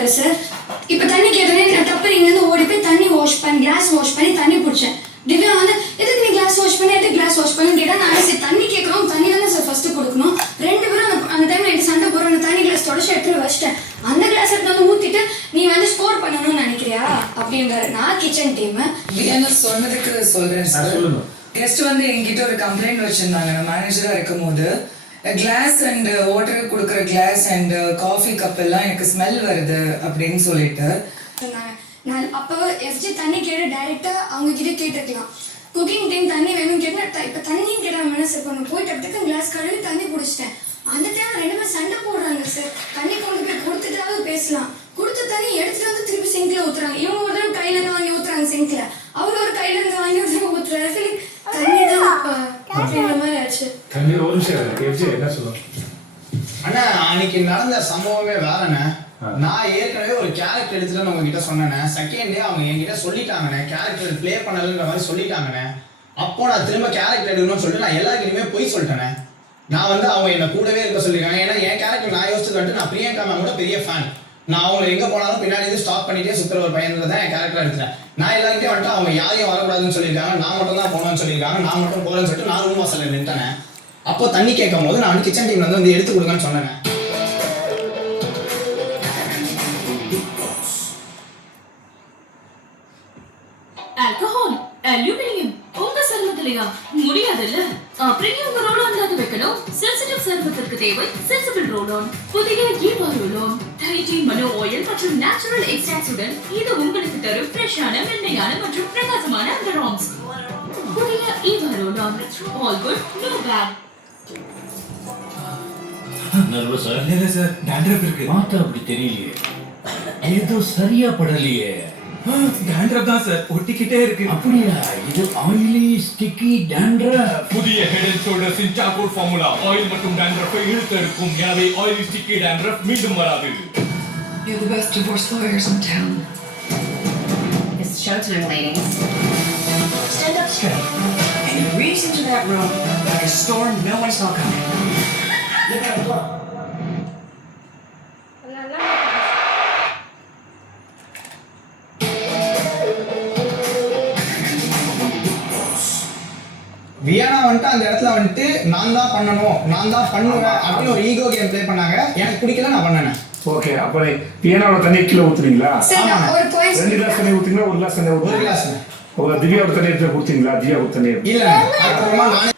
பண்ணிட்டாரு சார். இப்போ தண்ணி கேட்டோன்னே நான் டப்பர் இங்கேருந்து ஓடி போய் தண்ணி கிளாஸ் வாஷ் பண்ணி தண்ணி பிடிச்சேன். திவ்யா வந்து எதுக்கு நீ கிளாஸ் வாஷ் பண்ணி எதுக்கு கிளாஸ் வாஷ் பண்ணி கேட்டால் நான் சரி தண்ணி கேட்கணும், தண்ணி தானே சார் ஃபர்ஸ்ட்டு கொடுக்கணும். ரெண்டு பேரும் அந்த டைமில் எனக்கு சண்டை போடுற அந்த தண்ணி கிளாஸ் தொடச்சி எடுத்துட்டு வச்சிட்டேன். அந்த கிளாஸ் எடுத்து வந்து ஊற்றிட்டு நீ வந்து ஸ்கோர் பண்ணணும்னு நினைக்கிறியா அப்படின்றாரு. நான் கிச்சன் டீம் சொன்னதுக்கு சொல்கிறேன் சார். கெஸ்ட் வந்து என்கிட்ட ஒரு கம்ப்ளைண்ட் வச்சுருந்தாங்க. நான் மேனேஜராக இருக்கும் போது கிளாஸ் அண்ட் வாட்டருக்கு கொடுக்குற கிளாஸ் அண்ட் காஃபி கப் எல்லாம் எனக்கு ஸ்மெல் வருது அப்படின்னு சொல்லிட்டு நான் அப்போ எஃப்ஜி தண்ணி கேட்டு டைரெக்டாக அவங்க கிட்டே கேட்டுக்கலாம். குக்கிங் டைம் தண்ணி வேணும்னு கேட்டால் இப்போ தண்ணின்னு கேட்டால் என்ன சார் பண்ண போயிட்டு இடத்துக்கு கிளாஸ் கழுவி தண்ணி பிடிச்சிட்டேன். அந்த டைம் ரெண்டு பேரும் சண்டை போடுறாங்க சார். தண்ணி கொண்டு போய் கொடுத்துட்டாவது பேசலாம். கொடுத்த தண்ணி எடுத்துட்டு வந்து திருப்பி சிங்கில் ஊற்றுறாங்க. இவங்க ஒரு தடவை கையிலேருந்து வாங்கி ஊற்றுறாங்க சிங்கில், அவர் ஒரு கையிலேருந்து வாங்கி ஒரு தடவை ஊற்றுறாரு. தண்ணி தான் அப்படின்ற மாதிரி ஆச்சு. தண்ணி ஒரு நிமிஷம் என்ன சொல்லுவோம் அண்ணா, அன்னைக்கு நடந்த சம்பவமே வேறண்ணே. நான் ஏற்கனவே ஒரு கேரக்டர் எடுத்துட்டு உங்ககிட்ட சொன்னேன். செகண்ட் டே அவங்க என்கிட்ட சொல்லிட்டாங்கண்ணே, கேரக்டர் பிளே பண்ணலன்ற மாதிரி சொல்லிட்டாங்கண்ணே. அப்போ நான் திரும்ப கேரக்டர் எடுக்கணும்னு சொல்லிட்டு நான் எல்லாருக்கிட்டையுமே போய் சொல்லிட்டேனே. நான் வந்து அவங்க என்னை கூடவே இருக்க சொல்லியிருக்காங்க. ஏன்னா என் கேரக்டர் நான் யோசிச்சு வந்துட்டு நான் பிரியங்கா மேமோட பெரிய ஃபேன். நான் அவங்க எங்கே போனாலும் பின்னாடி இருந்து ஸ்டாப் பண்ணிட்டே சுற்றுற ஒரு பையனில் தான் என் கேரக்டர் எடுத்துட்டேன். நான் எல்லாருக்கிட்டே வந்துட்டு அவங்க யாரையும் வரக்கூடாதுன்னு சொல்லியிருக்காங்க, நான் மட்டும் தான் போகணும்னு சொல்லியிருக்காங்க. நான் மட்டும் போகிறேன்னு சொல்லிட்டு நான் ரூம் வாசலில் நின்ட்டேன். அப்போ தண்ணி கேட்கும் போது நான் வந்து கிச்சன் டீம்ல வந்து எடுத்து கொடுங்கன்னு சொன்னேன். ஆல்கஹால் அலுமினியம் உங்க சருமத்திலையா முடியாதுல்ல? அப்புறம் உங்க ரோல் ஆன் தான் வைக்கணும். சென்சிட்டிவ் சருமத்திற்கு தேவை சென்சிபிள் ரோல் ஆன். புதிய ஈவா ரோல் ஆன் டைஜி மனோ ஆயில் மற்றும் நேச்சுரல் எக்ஸ்ட்ராக்ட்ஸுடன் இது உங்களுக்கு தரும் ஃப்ரெஷ்ஷான மென்மையான மற்றும் பிரகாசமான அண்டர் ஆர்ம்ஸ். புதிய Eva roll on all good no bad. நர்வஸா இல்ல சார்? டேண்ட்ரஃப் இருக்கு. பார்த்தா அப்படி தெரியலையே, ஏதோ சரியா படலையே. டேண்ட்ரஃப் தான் சார், ஒட்டிக்கிட்டே இருக்கு. அப்படியா? இது ஆயிலி ஸ்டிக்கி டேண்ட்ரஃப். புதிய head and shoulders in charcoal formula oil மற்றும் டேண்ட்ரஃபை இழுத்து எடுக்கும். எனவே ஆயிலி ஸ்டிக்கி டேண்ட்ரஃப் மீண்டும் வராது. You're the best divorce lawyers in town. It's showtime, ladies. Stand up straight and reach into that room like a storm no one saw coming. Viana வந்துட்டு அந்த இடத்துல வந்துட்டு நான் தான் பண்ணணும், நான் தான் பண்ணுவேன் அப்படின்னு ஒரு ஈகோ கேம் ப்ளே பண்ணாங்க. எனக்கு பிடிக்கல, நான் பண்ணேன். ஓகே, அப்போ பியானோட தண்ணி கிலோ ஊத்துறீங்களா? ஒரு பாயிண்ட் 2 கிளாஸ் தண்ணி ஊத்துறீங்களா? 1 கிளாஸ் தண்ணி ஊத்துறீங்களா? 1 கிளாஸ். உங்க திவ்யாவோட தண்ணி எடுத்து கொடுத்தீங்களா? திவ்யாவோட தண்ணி இல்ல, அப்புறமா நானே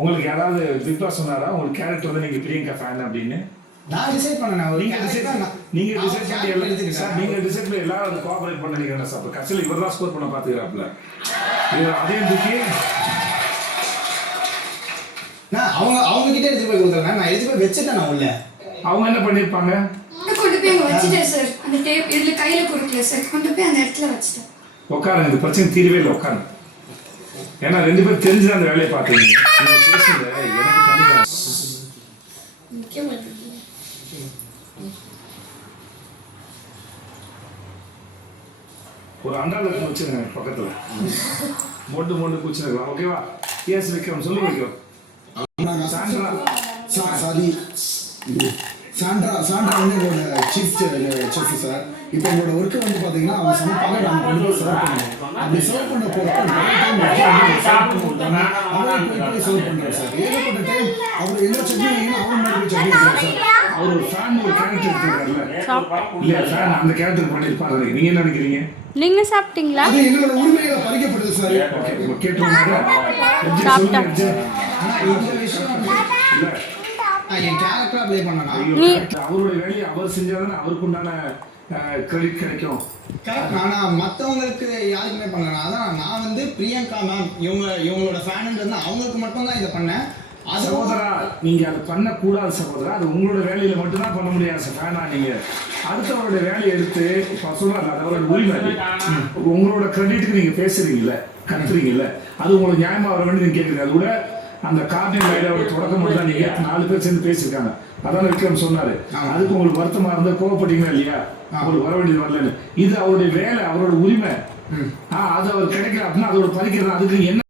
உங்களுக்கு யாராவது பிக் பாஸ் சொன்னாரா உங்களுக்கு கேரக்டர் வந்து நீங்க பிரியங்கா ஃபேன் அப்படின்னு? நான் டிசைட் பண்ணேன். நீங்க டிசைட் பண்ணி சார், நீங்க டிசைட் பண்ணி எல்லாரும் கோஆபரேட் பண்ண நினைக்கிறேன் சார். கடைசியில் இவர் தான் ஸ்கோர் பண்ண பாத்துக்கிறாப்ல. அதே துக்கி நான் அவங்க கிட்ட எடுத்து போய் கொடுத்தேன். நான் எடுத்து போய் வச்சுட்டேன். நான் உள்ள அவங்க என்ன பண்ணிருப்பாங்க? கொண்டு போய் வச்சுட்டேன் சார். அந்த டேப் இதுல கையில கொடுக்கல சார், கொண்டு போய் அந்த இடத்துல வச்சுட்டேன். உட்காருங்க, இந்த பிரச்சனை தீர்வே இல்லை, உட்காருங்க. ஏன்னா 2 பேரும் தெரிஞ்சுதான் அந்த வேலையை பார்த்தீங்க. நீங்க பேசுங்க, எனக்கு தனியாக ஒரு அண்டால வச்சுருங்க பக்கத்துல. மொண்டு குச்சிருக்கலாம். ஓகேவா? எஸ் விக்ரம், சொல்லு விக்ரம். சாண்ட்ரா வந்து எங்களோட சீஃப் சார். இப்போ எங்களோட ஒர்க்கு வந்து பார்த்தீங்கன்னா அவங்க சமைப்பாங்க, நாங்கள் கொண்டு போய் சர்வ் பண்ணுவோம். அப்படி சர்வ் பண்ண போகிறப்ப சர்வ் பண்ணுறோம் சார். ஏகப்பட்ட டைம் அவர் எல்லா சட்னி அவர் மாதிரி சட்னி சார். அவர் ஒரு ஃபேன், ஒரு கேரக்டர் எடுத்துருக்காருல்ல இல்லையா ஃபேன், அந்த கேரக்டர் பண்ணியிருப்பாரு. நீங்க என்ன நினைக்கிறீங்க? நீங்க சாப்பிட்டீங்களா? அது எங்களோட உரிமைகளை பறிக்கப்படுது சார். கேட்டுருந்தாங்க என் கேரக்டரா ப்ளே பண்ணனா அவருடைய வேலையை அவர் செஞ்சாதானே அவருக்கு உண்டான கிரெடிட் கிடைக்கும். ஆனா மற்றவங்களுக்கு யாருக்குமே பண்ணல. அதான் நான் வந்து பிரியங்கா மேம் இவங்களோட ஃபேனுன்றது அவங்களுக்கு மட்டும் தான் இதை பண்ணேன். சகோதரா, நீங்க அதை பண்ணக்கூடாது சகோதரா. அது உங்களோட வேலையில மட்டும்தான் பண்ண முடியாது ஃபேனா. நீங்க அடுத்தவருடைய வேலையை எடுத்து சொல்றாங்க, அது அவரோட உரிமை. உங்களோட கிரெடிட்டுக்கு நீங்க பேசுறீங்கல்ல, கத்துறீங்கல்ல, அது உங்களுக்கு நியாயமா வர வேண்டிய நீங்க கேட்குறீங்க. அது கூட அந்த கார்டின் லைனோட தொடக்கம் மட்டும் தான். நீங்க 4 பேர் சேர்ந்து பேசியிருக்காங்க. அதான் விக்ரம் சொன்னாரு. அதுக்கு உங்களுக்கு வருத்தமா இருந்தா கோவப்பட்டீங்களா இல்லையா? அவருக்கு வர வேண்டியது வரலன்னு. இது அவருடைய வேலை, அவரோட உரிமை. அது அவர் கிடைக்கல அப்படின்னா அதோட பறிக்கிறது. அதுக்கு என்ன